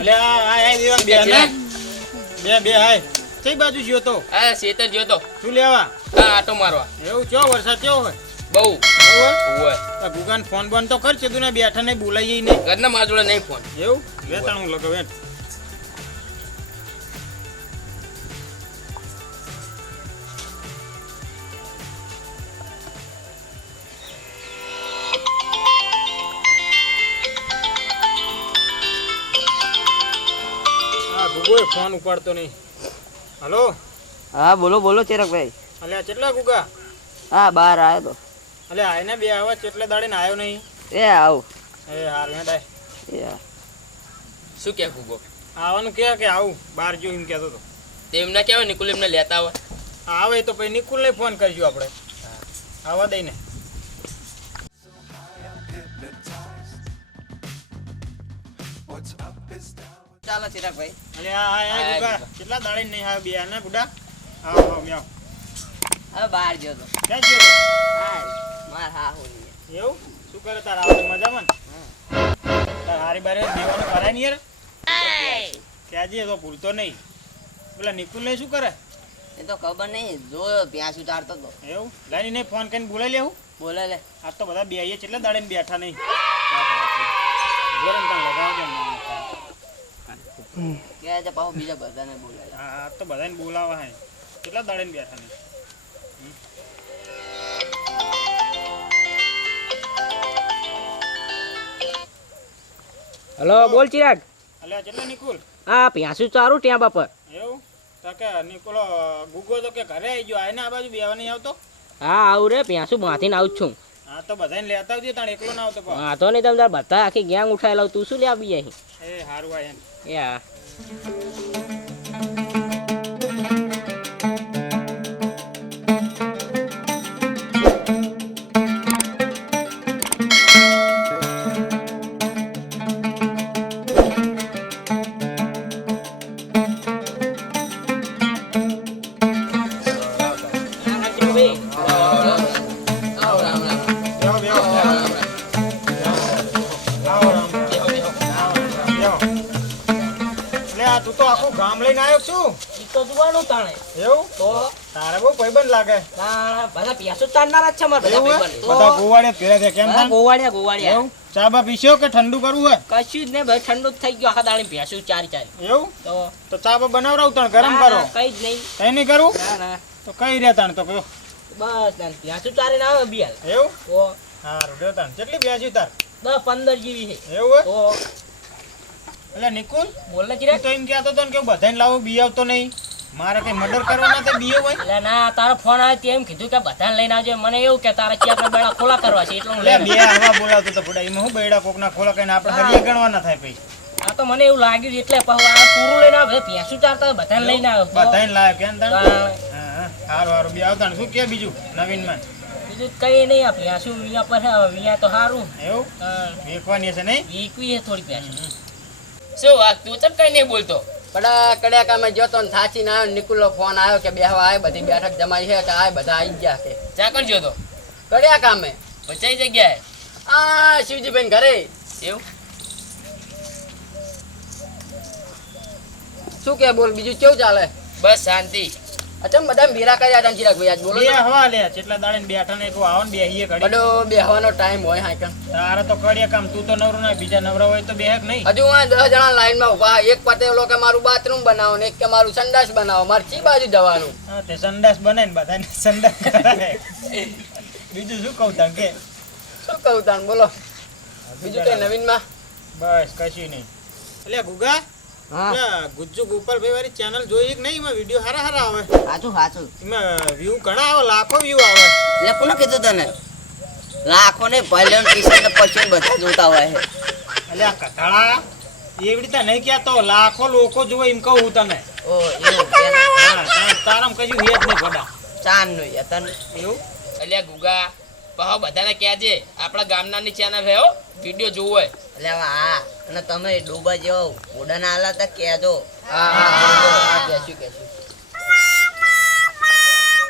એટલે આ દેવાન બે બે હાય કઈ બાજુ ગયો તો? આ શેતર ગયો તો. શું લેવા? હા આટો મારવા. એવું ચો વરસાદ કેવો હોય? બહુ હોય. ગુગાન ફોન બોન તો કર ચેદુને બેઠા ને બોલાઈએ નહીં. ઘરના માર જોડે નહીં ફોન. એવું લેતાણ હું લગાવ એમ. ગુગોએ ફોન ઉપાડતો નહીં. હલો હા બોલો બોલો ચિરાગભાઈ. અલ્યા કેટલા ગુગા? હા બહાર આવ્યો તો. અલ્યા આઈને બે આવા કેટલે દાડે ને આવ્યો નહીં. એ આવું. એ હાર મેડાય. શું કે ગુગો? આવવાનું કે આવું બહાર જો એમ કહેતો તો. એમને કહેવાય નિકુલ એમને લેતા આવે. આવે તો પછી નિકુલ ને ફોન કરજો આપણે. આવવા દઈને. ચાલો ચિરાગભાઈ. અલ્યા આ ગુગા કેટલા દાડે નહીં આવે બે ને બુડા. આવો આવો. હવે બહાર ગયો તો. ક્યાં ગયો તો? હા માર હા હું એવું શું કરે તાર આવડે મજામાં ને? તાર હારી બારે દેવાનું કરાય નહીં યાર. ક્યાં જઈએ તો ભૂલતો નહીં. પેલા નિકુલ ને શું કરે? એ તો ખબર નહીં જોયો ભેંસ ઉતારતો તો. એવું લાઈન ને ફોન કરીને બોલાઈ લેવું. બોલે લે. આજ તો બધા બેહીએ કેટલા દાડે બેઠા નહીં. જોરન તને લગાવ દે. કે છે પાછો બીજા બધાને બોલાય. હા આજ તો બધાને બોલાવા હે. કેટલા દાડે બેઠા નહીં. હલો બોલ ચિરાગ. અલ્યા કેટલા નિકુલ? હા ભેંસું ચારું ત્યાં બાપર. એવું તો કે નિકુલો ગુગો તો કે ઘરે આવી ગયો. આઈને આ બાજુ બેવા નહીં આવતો? હા આવું રે ભેંસું બાંધીને આવું જ છું. હા તો બધાને લેતા આવજે તાણ એકલો ના આવતો. હા તો નહીં તમે તાર બધા આખી ગેંગ ઉઠાઈ લાવ. તું શું લે આવી અહીં? એ હારું આ એમ. એ હા તું તો આખું ગામ લઈને આવ્યો છું. ઈ તો જોવાનું તાણે. એવું તો તારે બહુ ભાઈબંધ લાગે. ના બધા ભેંસું ચારનારા જ છે મારા બધા ભાઈબંધ. બધા ગોવાળિયા ભેળા છે કેમ હા, તાન? ગોવાળિયા એવું ચા બા પીશો કે ઠંડુ કરવું હોય? કશું જ નહીં ભાઈ ઠંડુ જ થઈ ગયું આખા દાણી ભેંસું ચારી. એવું તો ચા બા બનાવરાવ તાણ ગરમ ના, કરો. ના, કઈ જ નહીં. કઈ નહીં કરવું ના ના તો કઈ રહ્યા તાણ તો કયો. બસ ના ભેંસું ચારીને આવે બિયાલ. એવું તો હારું રહ્યો તાણ. કેટલી બેસી તાર? 10-15 જેવી છે. એવું હે? તો એટલે નિકુલ બોલ ને તું ચિરાગ. તો એમ કહેતો હતો ને કે બધાને લાવો બી આવતો નહીં. મારે કઈ મર્ડર કરવાના તે બીયો હોય? એટલે ના તારો ફોન આવ્યો તેમ કીધું કે બધાને લઈને આવજો. મને એવું કે તારા ચેકના બેડા ખોલા કરવા છે એટલે હું લે લઈને બે આવા બોલાવતો તો ફોડા એમાં હું બૈડા કોકના ખોલા કઈને આપણે હરિયા ગણવાના થાય પછી. આ તો મને એવું લાગ્યું એટલે પાછું આ પૂરું લઈને આવે ભેંસું ચારતા બધાને લઈને આવ્યો. બધાને લાવ્યો કેમ તાણ? તાણ. હા હારું હારું બે આવતા શું કે બીજું નવીનમાં? બીજું કઈ નહીં આ ભેંસું વિયા પર છે. વિયા તો સારું એવું વેચવાની છે નહીં? વીકવી છે થોડી ભેંસું. શું વાત તું ચમ કઈ નહીં બોલતો? પડા કડ્યા કામે જોતો ને થાચી ના આવ્યો. નિકુલનો ફોન આવ્યો કે બેહવા આવે બધી બેઠક જમાઈ છે કે આ બધા આવી ગયા છે. ચા કરજો તો કડ્યા કામે પચાઈ જગ્યાએ. આ શિવજીભાઈ ઘરે. એવું શું કે બોલ બીજું કેવું ચાલે? બસ શાંતિ. અચમ બધા ભેરા કર્યા હતા ચિરાગભાઈ આજ બોલો બે તો. હવા લે કેટલા દાડે બેઠા ને એકલું આવો ને બેહીએ ઘડી. બડો બેહવાનો ટાઈમ હોય હા કણ. તારે તો કડિયા કામ તું તો નવરો ના બીજા નવરા હોય તો બેહક નહીં. હજુ આ 10 જણા લાઈનમાં ઉભા. એક પટેલો કે મારું બાથરૂમ બનાવો ને એક કે મારું સંડાસ બનાવો. મારે ચી બાજુ જવાનું? હા તે સંડાસ બને ને બધાને સંડાસ કરાય. બીજું શું કહું તને કે? શું કહું તાન બોલો બીજું કઈ નવીનમાં? બસ કશું નહીં. એટલે ગુગા હા ગુજ્જુ ગોપાલભાઈ વાળી ચેનલ જોઈ કે નહીં? એમાં વિડીયો હારા હારા આવે. સાચું સાચું. એમાં વ્યૂ ઘણા આવે, લાખો વ્યૂ આવે. એટલે કોને કીધું તને? લાખો ને પહેલો ટીશર્ટ ને પછી બધા જોતા હોય છે. એટલે આ કથાળા એવી રીતે નહીં કહેતો. લાખો લોકો જોવે એમ કહું હું તને. ઓ એવું કે હા તારામ કશું હેત નહીં ગોડા. ચાન નું યતન એવું અલ્યા ગુગા પાહો બધાને કહેજે આપણા ગામનાની ચેનલ હે હો વિડિયો જોવો હોય. એટલે હા અને તમે ડૂબા જેવો ઉડાના આલા તા કહેજો. હા કહેશું કહેશું.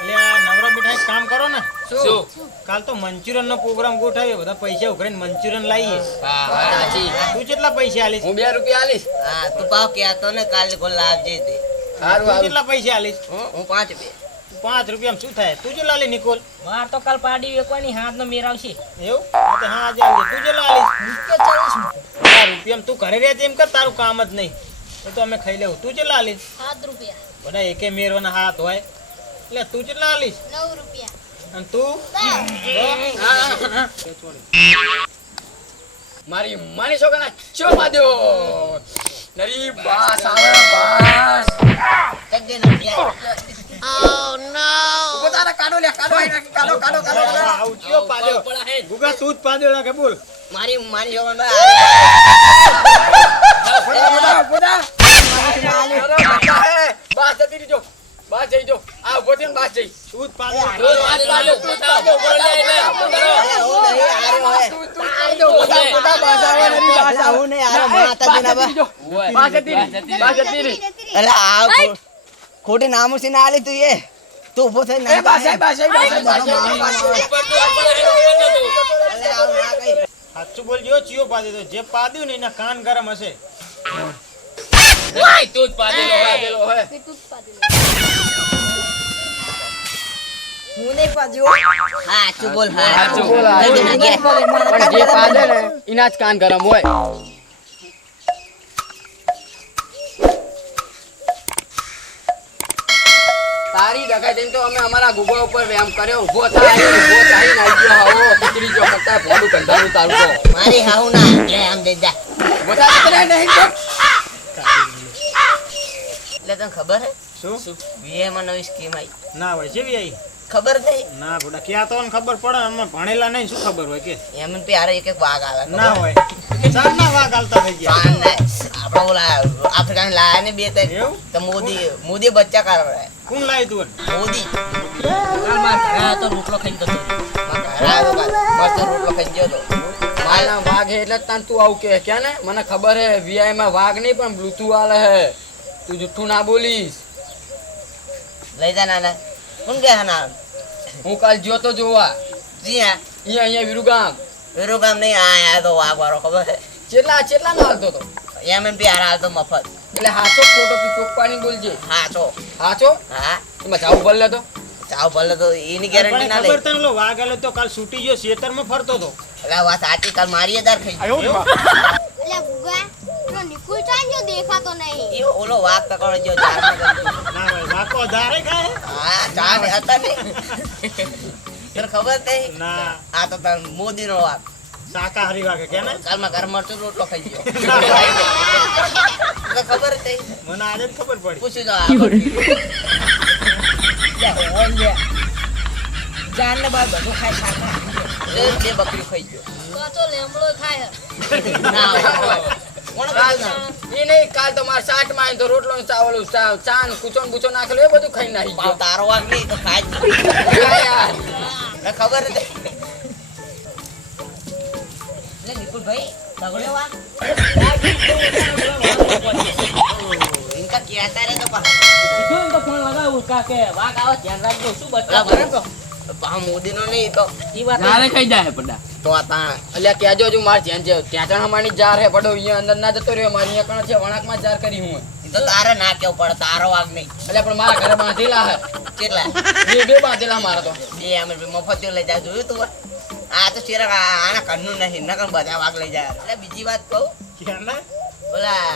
એટલે આ નવરા બેઠા એક કામ કરો ને. શું કાલ તો મંચુરિયન નો પ્રોગ્રામ ગોઠવ્યો, બધા પૈસા ઉઘરાઈને મંચુરિયન લાવીએ. હા સાચી. તું કેટલા પૈસા આલીશ? હું 2 રૂપિયા આલીશ. હા તું પાવ કહેતો ને કાલે કોઈ લાવજે તે સારું તું સારું. કેટલા પૈસા આલીશ? હું 5 રૂપિયા 5 રૂપિયામાં શું થાય? તું કેટલા આલી નિકોલ? માર તો કાલ પાડી વેકવાની હાથનો મેર આવશે. એવું? હા તો હા આજે આલજે. તું કેટલા આલીશ? 4 રૂપિયામાં તું ઘરે રહે છે એમ કર, તારું કામ જ નહીં. એ તો અમે ખાઈ લેવું. તું કેટલા આલીશ? 7 રૂપિયા બધા એકે મેરવાના હાથ હોય. એટલે તું કેટલા આલીશ? 9 રૂપિયા અને તું? મારી માની છોકરાના ચોમાં દો. નરી બાસ આવે બાસ. ચગજે ને ઉભો તારે કાઢો લે, કાઢો આઈ નાખી, કાઢો કાઢો કાઢો કાઢો. આવું ચિયો પાડ્યો? ગુગા તું જ પાડ્યો લાગે, બોલ. મારી જોગણ બાસ જતી રહીજો, બાસ જઈ જો. આ ઉભો થઈને બાસ જઈ. તું જ પાડ્યો. ખોટી નામુસી ના આલી તું એ તું ઉભો થઈ ના સાચું બોલજો, ચિયો પાડ્યો તો. જે પાડ્યું ને એના કાન ગરમ હશે. તું જ પાડેલો હોય. હું નહીં પાડ્યો હા તું બોલ હા સાચું બોલ, સાચું. પણ જે પાડે ને એના જ કાન ગરમ હોય. તારી ડકાઈ દઈને તો અમે અમારા ગુગા ઉપર વ્યાયામ કર્યો. ઉભો થાય નાઈ ગયો હાવો પકડી ગયો મતા ભોડું કંધાનું તારું તો. મારી હાઉ ના લે આમ દે જા ઉભો થાય તો નહીં તો. એટલે તને ખબર હે શું? વીએમાં નવી સ્કીમ આવી ના હોય છે ભાઈ? ખબર નહીં ના ભોડા, ક્યાં તો ખબર પડે, અમે ભણેલા નહીં, શું ખબર હોય કે? એમ પ્યારે એક વાઘ આવે ના હોય. ચારના વાઘ હાલતા થઈ ગયા. આપડા ઓલા આફ્રિકાની લાયા ને 2 ત્રણ એવું? તો મોદી બચ્ચા કરવા કોણ લાવી તું? મોદી કાલ માર ઘરે આવ્યો તો રોટલો ખાઈને જતો રહ્યો. મસ્ત રોટલો ખાઈ ગયો તો મારા વાઘ હે એટલે જ તાન તું આવું કે ક્યાં ને મને ખબર હે વીઆઈ માં વાઘ નહીં પણ બ્લૂટૂથ આલે હે. તું જુઠ્ઠું ના બોલીશ. લઈ જા નાના કોણ ગયા ના હું કાલ જ્યો તો જોવા જી હા અહીંયા વિરુગામ. વિરુગામ નહીં આ તો વાઘ વાળો ખબર હે ચેટલા નો હાલતો તો. એમ પ્યારે હાલ તો મફત એટલે હાચો ખોટો તું ચોખ્ખાની બોલજે. હા છો હાચો હા એમાં જાવું ભલે લેતો. ચાવ ભલે તો એની ગેરંટી ના લે ખબર તને? લો વાઘ આલો તો કાલ છૂટી ગયો, ખેતરમાં ફરતો હતો. એટલે આ વાત સાચી કાલ મારી હજાર ખાઈ ગયો એવું? એટલે ગુગા પેલો નિકુલ ચાંજો દેખાતો નહીં એ ઓલો વાઘ પકડો ગયો ઝાડમાં ગયો. ના હોય, વાઘ તો ધારે ખાય. હા ઝાડ હતા ને તને ખબર નહીં ના, આ તો તાર મોદી નો વાઘ શાકાહારી વાઘ કે ને? કાલમાં ઘર મરચું રોટલો ખાઈ ગયો તને ખબર જ નહીં મને આજે જ ખબર પડી. પૂછી દો જાન ને બાદ બધું ખાઈ ખાઈ બે બકરી ખાઈ ગયો કાચો લેમડો ખાય ના કોણ કાલ ખાય એ નહીં કાલ તો મારા શાક માં તો રોટલો ને ચાવલ ચાન કૂચો ને નાખેલું એ બધું ખાઈ નાખી પાવ તારો વાઘ નહીં તો ખાય જ ગયો યાર. તને ખબર જ નહીં લે નિકુલભાઈ તગડ્યો વાઘ ઇનકા કહેતા રહે તો કીધું ને તો ફોન લગાવું કાકે વાઘ આવે ધ્યાન રાખજો શું બતા બરાબર તો પા મોદી નો નહીં તો ઈ વાત ખાઈ જાય પડા. તો આ તા અલ્યા કહેજો હજુ માર ધ્યાન છે ત્યાં હમાની જાર હે પડો અહીંયા અંદર ના જતો રહ્યો મારી અહીંયા કણ છે વણાકમાં જાર કરી હું. એ તો તારે ના કેવું પડે તારો વાઘ નહીં અલ્યા પણ મારા ઘરે બાંધેલા હે કેટલા બે બાંધેલા મારા તો. બે અમે મફત લઈ જાય જોયું તું આ તો ચિરાગ આના ઘરનું નહીં નકર બધા વાઘ લઈ જાય એટલે બીજી વાત કહું ક્યાં ના? ઓલા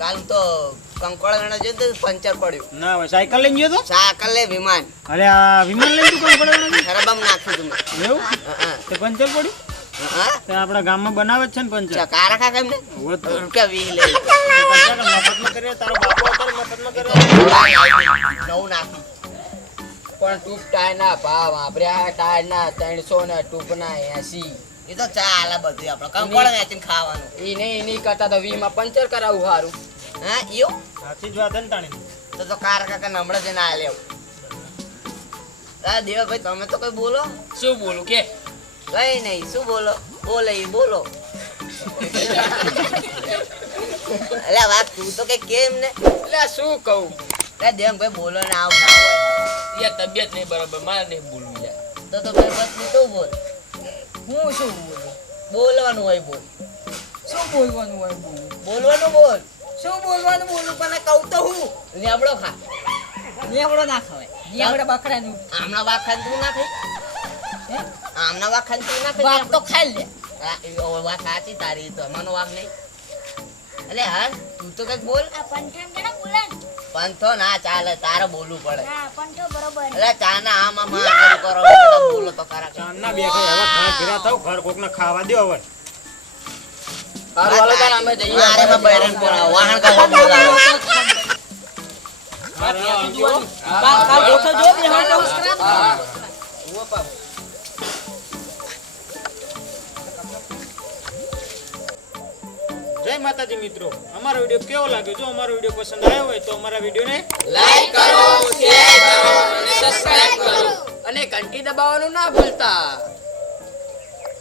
કાલ તો કંકોડા ગણા જોયું તો પંચર પડ્યું ના હોય, સાયકલ લઈને ગયો તો? સાકલ લે વિમાન અરે આ વિમાન લઈને તું કોણ પડે? ખરાબમ નાખ્યું તું એવું? હા તે પંચર પડ્યું? હા તે આપણા ગામમાં બનાવે જ છે ને પંચર. કારા ખા કેમ ને હોત તો. રૂપિયા 20 લે પંચર ને મફતમાં કરે, તારો બાપો અત્યારે મફતમાં કરે. નવું નાખ્યું પણ ટૂપ ટાયર ના ભાવ વાપર્યા ટાયર ના 300 ને ટૂપ ના 80. એ તો ચાલે બધું આપણે કંકોડા વેચીને ખાવાનું ઈ નહીં કરતા તો 20 માં પંચર કરાવું સારું. હા એવું સાચી જ વાત હે ને તાણી. તો કારા કાકા નમળે જઈને આ લેવું દેવાભાઈ તમે તો કઈ બોલો શું બોલું કે કઈ નહીં શું બોલો બોલે ઈ બોલો અલ્યા વાત તું તો કઈ કેમ ને એટલે શું કહું દેવાભાઈ બોલો ને આવ ના હોય યાર તબિયત નહીં બરાબર મારે નહીં બોલવું યાર તો ભાઈ બસ તું બોલ. હું શું બોલું? બોલવાનું હોય બોલ. શું બોલવાનું હોય બોલું? બોલવાનું બોલ. શું બોલવાનું બોલું? પણ કહું તો હું લેબડો ખા. લેવડો ના ખવાય. લેવડો બકરાનું. આમના વાખાન તું ના ખાઈ. હે? આમના વાખાન તું ના ખાઈ. બાપ તો ખાઈ લે. આ એ વાત સાચી તારી તો અમારો વાક નહીં. એટલે હા તું તો કઈક બોલ. આ પંઠાણ કેના બોલે ને? પણ તો ના ચાલે તારે બોલવું પડે. ના પંઠો બરોબર એટલે ચા ના આમાં માં કરો બધા બોલો તો ખરા. ચાંદના બેઠા હવે ઘર ભેરા થાવ ઘર કોકને ખાવા દ્યો હવે હારું હાલો તાણ અમે જઈએ. મારે માં બૈરન પોળા વાહન કા બોલાવો. કાલ ગોઠવજો બે હાથ હા. જય માતાજી મિત્રો અમારો વિડીયો કેવો લાગ્યો જો અમારો વિડીયો પસંદ આવ્યો હોય તો અમારા વિડીયોને લાઈક કરો, શેર કરો અને સબસ્ક્રાઇબ કરો અને ઘંટી દબાવવાનું ના ભૂલતા.